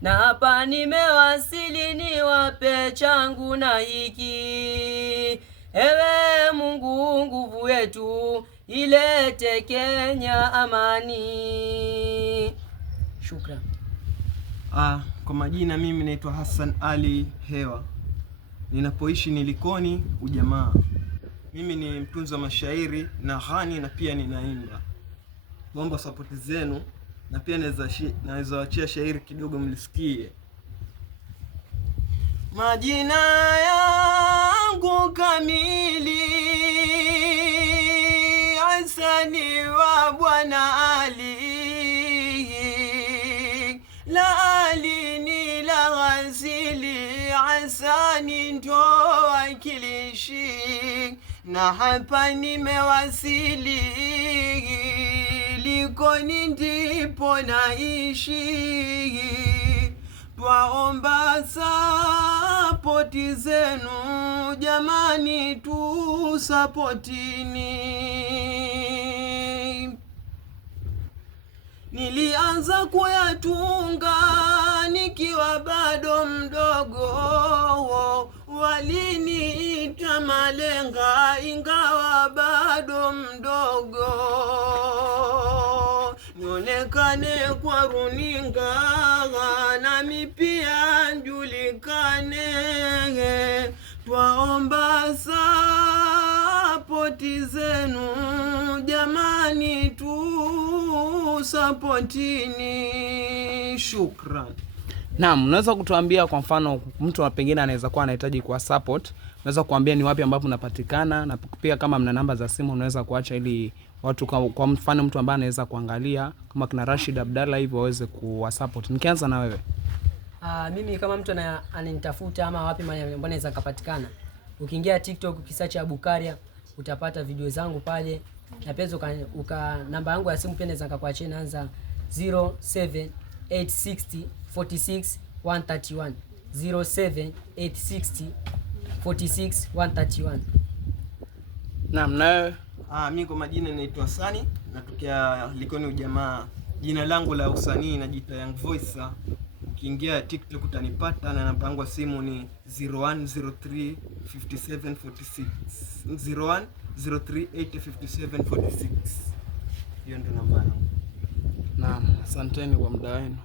Na hapa nimewasili niwape changu na hiki. Ewe Mungu nguvu yetu, ilete Kenya amani. Shukran. Kwa majina mimi naitwa Hassan Ali Hewa. Ninapoishi ni Likoni Ujamaa. Mimi ni mtunzi wa mashairi na ghani na pia ninaimba. Naomba support zenu na pia naweza wachia shairi kidogo mlisikie. Majina yangu kamili Hasani wa Bwana Ali. La Ali ni la ghazili, Hasani ndo wakilishi. Na hapa nimewasili, Likoni ndipo naishi. Twaomba sapoti zenu jamani, tu sapotini. Nilianza kuyatunga nikiwa bado mdogo, waliniita malenga ingawa bado mdogo. Nionekane kwa runinga nami pia njulikane. Twaomba sapoti zenu jamani, tu sapotini. Shukran. Naam, unaweza kutuambia kwa mfano mtu pengine anaweza kuwa anahitaji kwa support, unaweza kuambia ni wapi ambapo unapatikana, na pia kama mna namba za simu unaweza kuacha ili watu kwa mfano mtu ambaye anaweza kuangalia kama kina Rashid Abdalla hivyo waweze kuwa support. Nikianza na wewe. Mimi kama mtu ananitafuta ama wapi mahali ambapo naweza kupatikana, ukiingia TikTok ukisearch Abukaria utapata video zangu pale, na pia namba yangu ya simu pia naweza kukuachia, inaanza 0786046 131. Naam, nawe? Mimi kwa majina naitwa Sani, natokea Likoni Ujamaa. Jina langu la usanii najiita Young Voice. Ukiingia TikTok utanipata, na namba yangu ya simu ni 01035746 0103805746. Hiyo ndio namba yangu. Naam, asanteni kwa muda wenu.